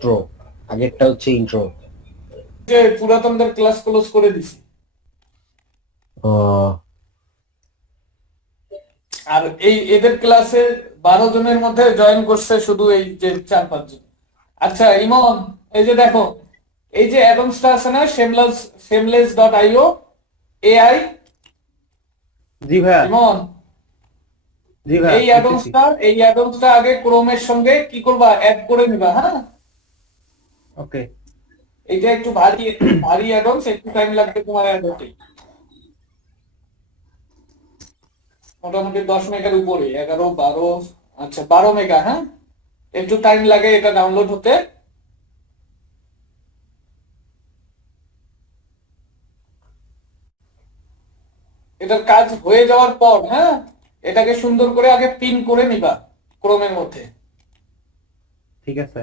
Outro, আগেরটা হচ্ছে intro. যে পুরাতনদের ক্লাস ক্লোজ করে দিছি। ও আর এই এদের ক্লাসে 12 জনের মধ্যে জয়েন করছে শুধু এই যে 4-5 জন। আচ্ছা ইমন, এই যে দেখো, এই যে অ্যাডমসটা আছে না, shameless.io এআই। জি ভাইয়া। ইমন, জি ভাইয়া, দেখতেছি। এই অ্যাডমসটা আগে ক্রোমের সঙ্গে কি করবা, অ্যাড করে নিবা, হ্যাঁ। ওকে। এটা একটু ভারী ভারী অ্যাডমস, একটু টাইম লাগবে তোমার অ্যাড হতে। মোটামুটি 10 মেগার উপরে, 11-12, আচ্ছা 12 মেগা, হ্যাঁ। একটু টাইম লাগে এটা ডাউনলোড হতে। এটার কাজ হয়ে যাওয়ার পর, হ্যাঁ, এটাকে সুন্দর করে আগে পিন করে নিবা ক্রোমের মধ্যে। ঠিক আছে।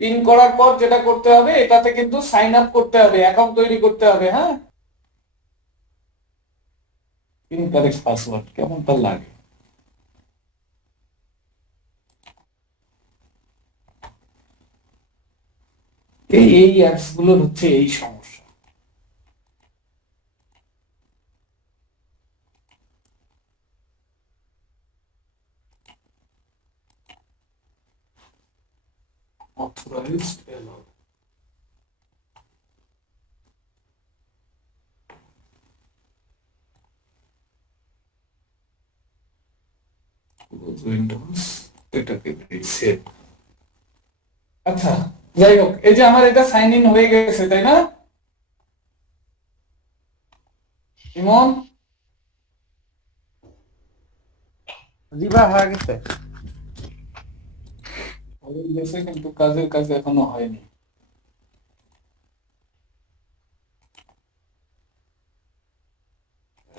পিন করার পর যেটা করতে হবে, এটাতে কিন্তু সাইন আপ করতে হবে, অ্যাকাউন্ট তৈরি করতে হবে, হ্যাঁ। পিন কারেক্ট পাসওয়ার্ড কেমনটা লাগে। এই অ্যাপস গুলোর হচ্ছে এই সমস্যা। অথরাইজড অ্যালাউড, উইন্ডোজ, এটাকে সেভ। আচ্ছা, যাই হোক, এই যে আমার এটা সাইন ইন হয়ে গেছে, তাই না ইমন? জি ভাই, হয়ে গেছে। হয়ে গেছে, কিন্তু কাজের কাজ এখনো হয়নি।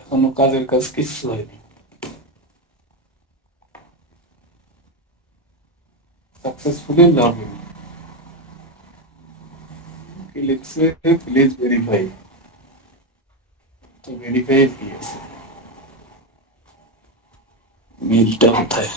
এখনো কাজের কাজ কিছু হয়নি। সাকসেসফুলি লগ ইন, কি লিখছে, প্লিজ ভেরিফাই। তো ভেরিফাই দিয়েছে, মেলটা কোথায়?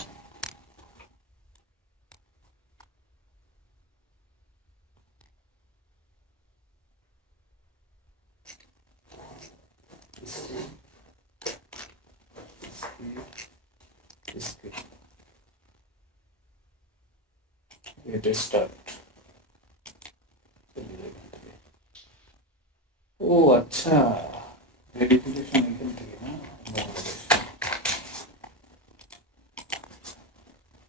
এটা স্টার্ট। ও আচ্ছা, ভেরিফিকেশন এখান থেকে না, বাংলাদেশ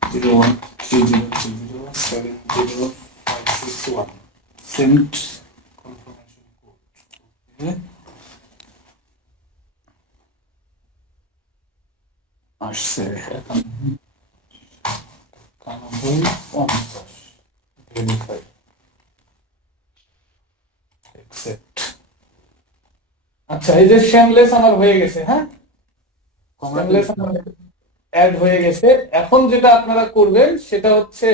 013030705661 সেন্ট কনফার্মেশন কোড আসছে এখন। 9150 ভেরিফাই, অ্যাকসেপ্ট। আচ্ছা, এই যে শ্যামলেস আমার হয়ে গেছে, হ্যাঁ। শ্যামলেস আমার অ্যাড হয়ে গেছে। এখন যেটা আপনারা করবেন সেটা হচ্ছে,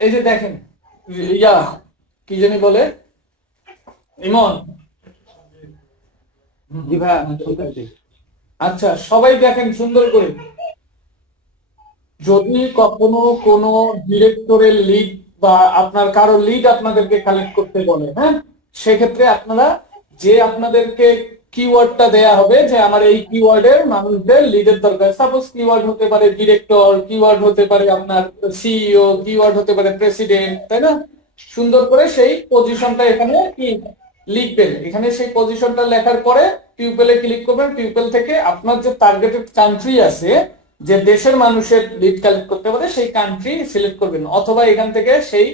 এই যে দেখেন, ইয়া কি জানি বলে ইমন। জি ভাইয়া, শুনতেছি। আচ্ছা, সবাই দেখেন সুন্দর করে। যদি কখনো কোনো ডিরেক্টরের লিড বা আপনার কারো লিড আপনাদেরকে কালেক্ট করতে বলে, হ্যাঁ, সেক্ষেত্রে আপনারা যে আপনাদেরকে কিওয়ার্ডটা দেয়া হবে, যে আমার এই কিওয়ার্ডের মানুষদের লিডের দরকার, সাপোজ কিওয়ার্ড হতে পারে ডিরেক্টর, কিওয়ার্ড হতে পারে আপনার সিইও, কিওয়ার্ড হতে পারে প্রেসিডেন্ট, তাই না? সুন্দর করে সেই পজিশনটা এখানে কি লিখবেন। এখানে সেই পজিশনটা লেখার পরে পিউপেলে ক্লিক করবেন। পিউপেল থেকে আপনার যে টার্গেটেড কান্ট্রি আছে, যে দেশের মানুষের লিড কালেক্ট করতে পারে, সেই কান্ট্রি সিলেক্ট করবেন, অথবা এখান থেকে সেই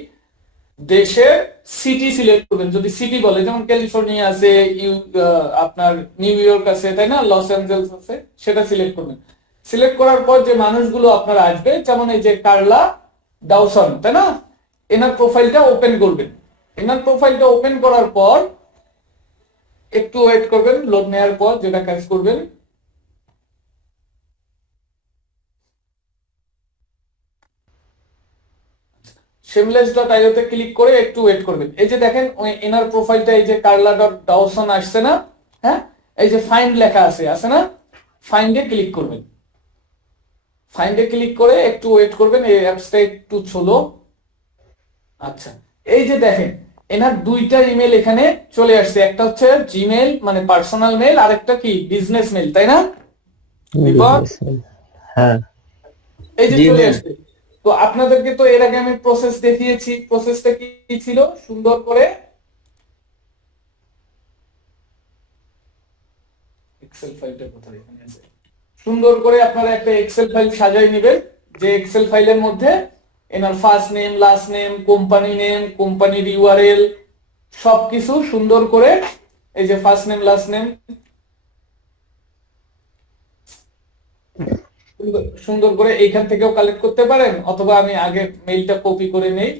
দেশের সিটি সিলেক্ট করবেন। যদি সিটি বলে, যেমন ক্যালিফোর্নিয়া আছে, আপনার নিউ ইয়র্ক আছে, তাই না, লস অ্যাঞ্জেলস আছে, সেটা সিলেক্ট করবেন। সিলেক্ট করার পর যে মানুষগুলো আপনার আসবে, যেমন এই যে কার্লা ডাউসন, তাই না, এনার প্রোফাইলটা ওপেন করবেন। এনার প্রোফাইলটা ওপেন করার পর একটু ওয়েট করবেন, লোড নেওয়ার পর যেটা কাজ করবেন, shameless.io তে ক্লিক করে একটু ওয়েট করবেন। এই যে দেখেন, ওই এনার প্রোফাইলটা, এই যে কার্লা ডট ডাউসন আসছে না, হ্যাঁ, এই যে ফাইন্ড লেখা আছে, আছে না, ফাইন্ডে ক্লিক করবেন। ফাইন্ডে ক্লিক করে একটু ওয়েট করবেন, এই অ্যাপসটা একটু ছোলো। আচ্ছা, এই যে দেখেন এনার দুইটা ইমেল এখানে চলে আসছে, একটা হচ্ছে জিমেল মানে পার্সোনাল মেল, আর একটা কি বিজনেস মেল, তাই না বিপদ? হ্যাঁ এই যে চলে জিমেল। আসছে। তো আপনাদেরকে তো এর আগে আমি প্রসেস দেখিয়েছি, প্রসেসটা কি ছিল সুন্দর করে এক্সেল ফাইলটা কোথায়, এখানে আছে। সুন্দর করে আপনারা একটা এক্সেল ফাইল সাজাই নেবেন, যে এক্সেল ফাইলের মধ্যে এনার ফার্স্ট নেম, লাস্ট নেম, কোম্পানির ইউআরএল সবকিছু সুন্দর করে, এই যে ফার্স্ট নেম লাস্ট নেম সুন্দর করে এইখান থেকেও কালেক্ট করতে পারেন, অথবা আমি আগে মেইলটা কপি করে নেই,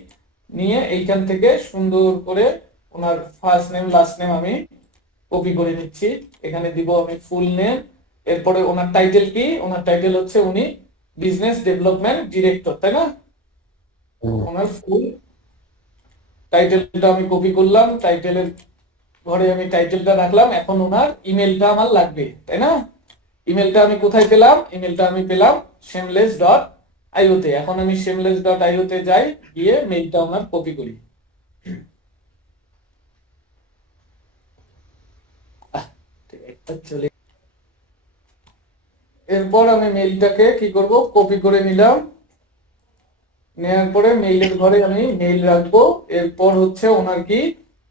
নিয়ে এইখান থেকে সুন্দর করে ওনার ফার্স্ট নেম লাস্ট নেম আমি কপি করে নিচ্ছি, এখানে দিব আমি ফুল নেম। এরপরে ওনার টাইটেল কি, ওনার টাইটেল হচ্ছে উনি বিজনেস ডেভেলপমেন্ট ডিরেক্টর, তাই না? ওনার ফুল টাইটেলটা আমি কপি করলাম, টাইটেলের ঘরে আমি টাইটেলটা রাখলাম। এখন ওনার ইমেলটা আমার লাগবে, তাই না? ইমেলটা আমি কোথায় পেলাম? ইমেলটা আমি পেলাম shameless.io তে। এখন আমি shameless.io তে যাই, গিয়ে মেইলটা ওনার কপি করি। চলে, এরপর আমি মেইলটাকে কি করব, কপি করে নিলাম, নেওয়ার পরে মেইলের ঘরে আমি মেইল রাখবো। এরপর হচ্ছে ওনার কি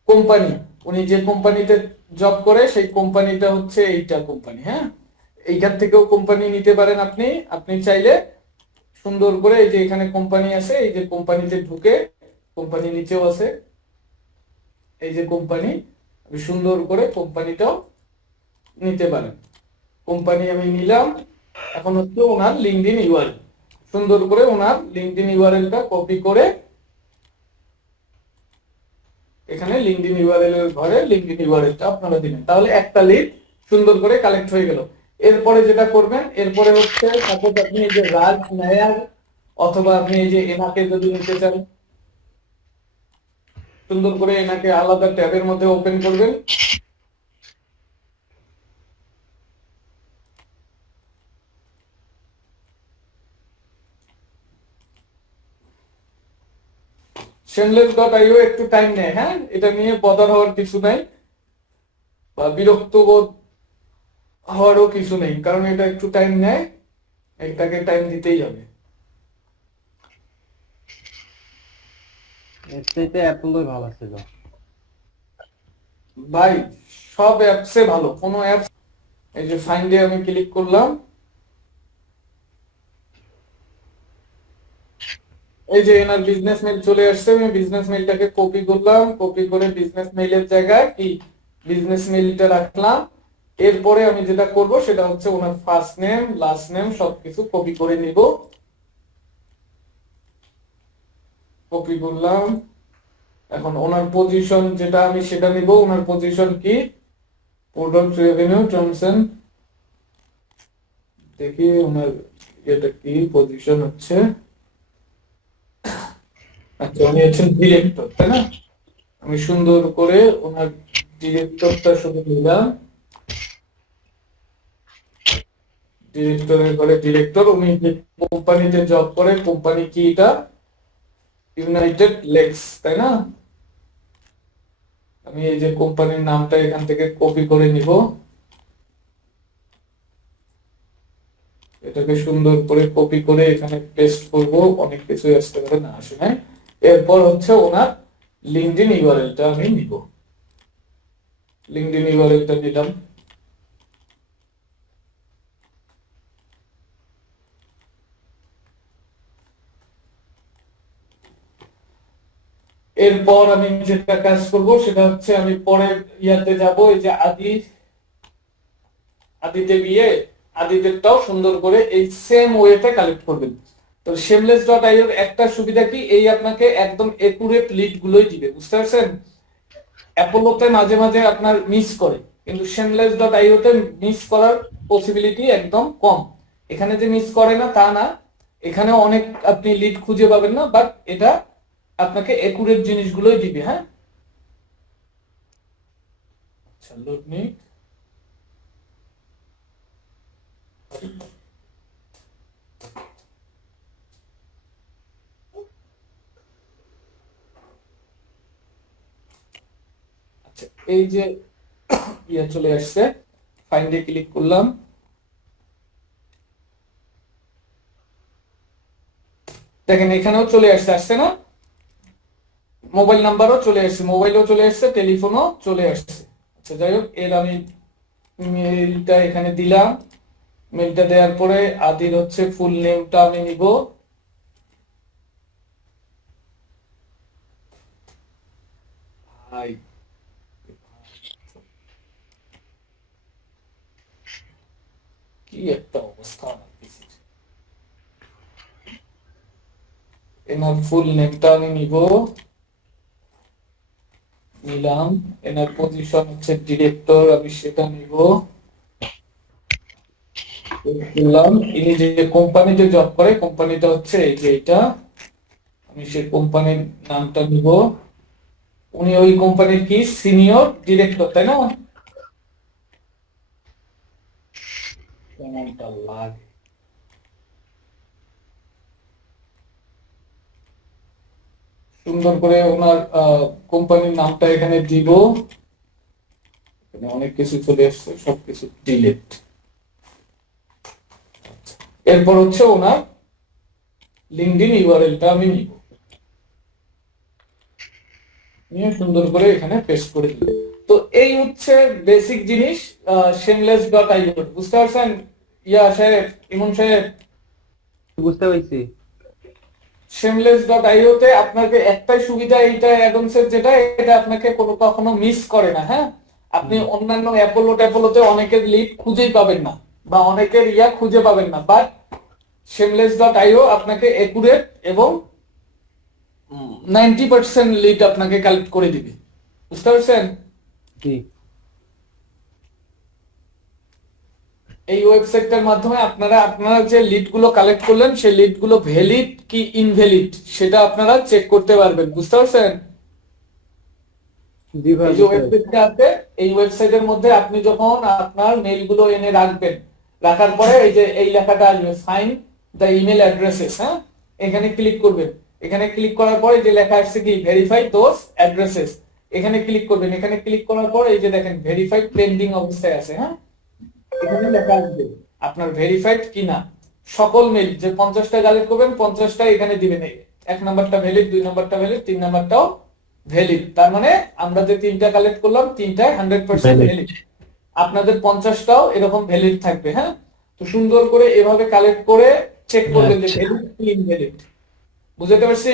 কোম্পানি, উনি যে কোম্পানিতে জব করে সেই কোম্পানিটা হচ্ছে এইটা কোম্পানি, হ্যাঁ। এইখান থেকেও কোম্পানি নিতে পারেন আপনি, আপনি চাইলে সুন্দর করে এই যে এখানে কোম্পানি আছে, এই যে কোম্পানিতে ঢুকে, কোম্পানি নিচেও আছে এই যে কোম্পানি, আপনি সুন্দর করে কোম্পানিটাও নিতে পারেন। কোম্পানি আমি নিলাম। এখন হচ্ছে ওনার লিঙ্কডইন ইউআরএল, সুন্দর করে ওনার লিঙ্কডইন ইউআরএলটা কপি করে এখানে লিঙ্কডইন ইউআরএল এর ঘরে লিঙ্কডইন ইউআরএলটা আপনারা দিবেন, তাহলে একটা লিড সুন্দর করে কালেক্ট হয়ে গেল। এরপরে যেটা করবেন, এরপরে হচ্ছে সাপোজ আপনি এই যে রাজ নায়ার অথবা আপনি এই যে এনাকে যদি নিতে চান, সুন্দর করে এনাকে আলাদা ট্যাবের মধ্যে ওপেন করবেন। shameless.io একটু টাইম নেয়, হ্যাঁ, এটা নিয়ে বদার হওয়ার কিছু নাই বা বিরক্ত বোধ হওয়ারও কিছু নেই, কারণ এটা একটু টাইম নেয়, এটাকে টাইম দিতেই হবে। এর চাইতে অ্যাপলই ভালো ছিল ভাই, সব অ্যাপসে ভালো, কোনো অ্যাপস, এই যে ফাইন্ডে আমি ক্লিক করলাম, এই যে এনার বিজনেস মেইল চলে আসছে, আমি বিজনেস মেইলটাকে কপি করলাম, কপি করে বিজনেস মেইলের জায়গায় কি বিজনেস মেইলটা রাখলাম। এরপরে আমি যেটা করব সেটা হচ্ছে ওনার ফার্স্ট নেম লাস্ট নেম সবকিছু কপি করে নিব, কপি করলাম। এখন ওনার পজিশন যেটা আমি সেটা নিব, ওনার পজিশন কি, প্রোডাক্ট রেভিনিউ ট্রানজেকশন, দেখি ওনার এটা কি পজিশন হচ্ছে। আচ্ছা, উনি হচ্ছেন ডিরেক্টর, তাই না? আমি সুন্দর করে ওনার ডিরেক্টরটা শুধু নিলাম, ডিরেক্টরের ঘরে ডিরেক্টর, উনি যে কোম্পানিতে জব করে, কোম্পানি কি এটা ইউনাইটেড লেক্স, তাই না? আমি এই যে কোম্পানির নামটা এখান থেকে কপি করে নিব, এটাকে সুন্দর করে কপি করে এখানে পেস্ট করব, অনেক কিছু আসতে পারে না আসলে। এরপর হচ্ছে ওনার লিঙ্কডইন ইউআরএলটা আমি নিব, লিঙ্কডইন ইউআরএলটা নিলাম। এরপর আমি যেটা কাজ করব সেটা হচ্ছে আমি পরের ইয়াতে যাব, এই যে আদিতে গিয়ে আদিতেরটাও সুন্দর করে এই সেম ওয়েতে কালেক্ট করবেন। তো shameless.io এর একটা সুবিধা কি, এই আপনাকে একদম একুরেট লিড গুলোই দিবে, বুঝতে পারছেন? অ্যাপোলোতে মাঝে মাঝে আপনার মিস করে, কিন্তু shameless.io তে মিস করার পসিবিলিটি একদম কম। এখানে যে মিস করে না তা না, এখানে অনেক আপনি লিড খুঁজে পাবেন না, বাট এটা আপনাকে একুরেট জিনিসগুলোই দিবে, হ্যাঁ। আচ্ছা, লোড নিক, এই যে চলে আসছে, ফাইন্ডে ক্লিক করলাম, দেখেন এখানেও চলে আসছে না, মোবাইল নাম্বারও চলে আসছে, মোবাইলও চলে আসছে, টেলিফোনও চলে আসছে। আচ্ছা যাই হোক, এর আমি মেইলটা এখানে দিলাম। মেইলটা দেওয়ার পরে আদির হচ্ছে ফুল নেমটা আমি নিব, ভাই কি একটা অবস্থা আমার পিসির। এনার ফুল নেমটা আমি নিলাম। এনার পজিশন হচ্ছে ডিরেক্টর, আমি সেটা নিব, বললাম। ইনি যে কোম্পানিতে জব করে, কোম্পানিটা হচ্ছে এই যে এটা, আমি সেই কোম্পানির নামটা নিব। উনি ওই কোম্পানির কি সিনিয়র ডিরেক্টর, তাই না? কেমনটা লাগে, সুন্দর করে ওনার কোম্পানির নামটা এখানে দিব। এখানে অনেক কিছু চলে আসছে, সবকিছু ডিলিট। এরপর হচ্ছে ওনার লিংকডইন ইউআরএলটা আমি নিব, নিয়ে সুন্দর করে এখানে পেস্ট করে দিব। তো এই হচ্ছে বেসিক জিনিস shameless.io, বুঝতে পারছেন সাহেব, ইমন সাহেব? বুঝতে পারছি। shameless.io তে আপনাকে একটাই সুবিধা, এইটা অ্যাডন্সের যেটা, এটা আপনাকে কখনো মিস করে না। হ্যাঁ, আপনি অন্যান্য অ্যাপোলোতে অনেকের লিড খুঁজেই পাবেন না, বা অনেকের খুঁজে পাবেন না, বাট shameless.io আপনাকে একুরেট এবং 90% লিড আপনাকে কালেক্ট করে দিবে, বুঝতে পারছেন? জি। এই ওয়েবসাইটটার মাধ্যমে আপনারা যে লিড গুলো কালেক্ট করলেন, সেই লিড গুলো ভ্যালিড কি ইনভ্যালিড সেটা আপনারা চেক করতে পারবেন, বুঝতে পারছেন? জি ভাই, এই যে ওয়েবসাইটটা আছে, এই ওয়েবসাইটের মধ্যে আপনি যখন আপনার মেইল গুলো এনে রাখবেন, রাখার পরে এই যে এই লেখাটা আসবে, ফাইন্ড দ্য ইমেল অ্যাড্রেসেস। হ্যাঁ, এখানে ক্লিক করবেন। এখানে ক্লিক করার পরে যে লেখা আসছে কি ভেরিফাই দোজ অ্যাড্রেসেস, এখানে ক্লিক করবেন। এখানে ক্লিক করার পর এই যে দেখেন ভেরিফাইড পেন্ডিং অবস্থায় আছে। হ্যাঁ, এখানে লেখা আসবে আপনার ভেরিফাইড কিনা। সকল মেইল যে 50টা কালেক্ট করবেন, 50টা এখানে দিবেন। এক নাম্বারটা ভ্যালিড, 2 নাম্বারটা ভ্যালিড, 3 নাম্বারটাও ভ্যালিড। তার মানে আমরা যে 3টা কালেক্ট করলাম, 3টাই 100% ভ্যালিড। আপনাদের 50টাও এরকম ভ্যালিড থাকবে। হ্যাঁ, তো সুন্দর করে এভাবে কালেক্ট করে চেক করবেন যে ভ্যালিড কি ইনভ্যালিড। বুঝতে পারছি?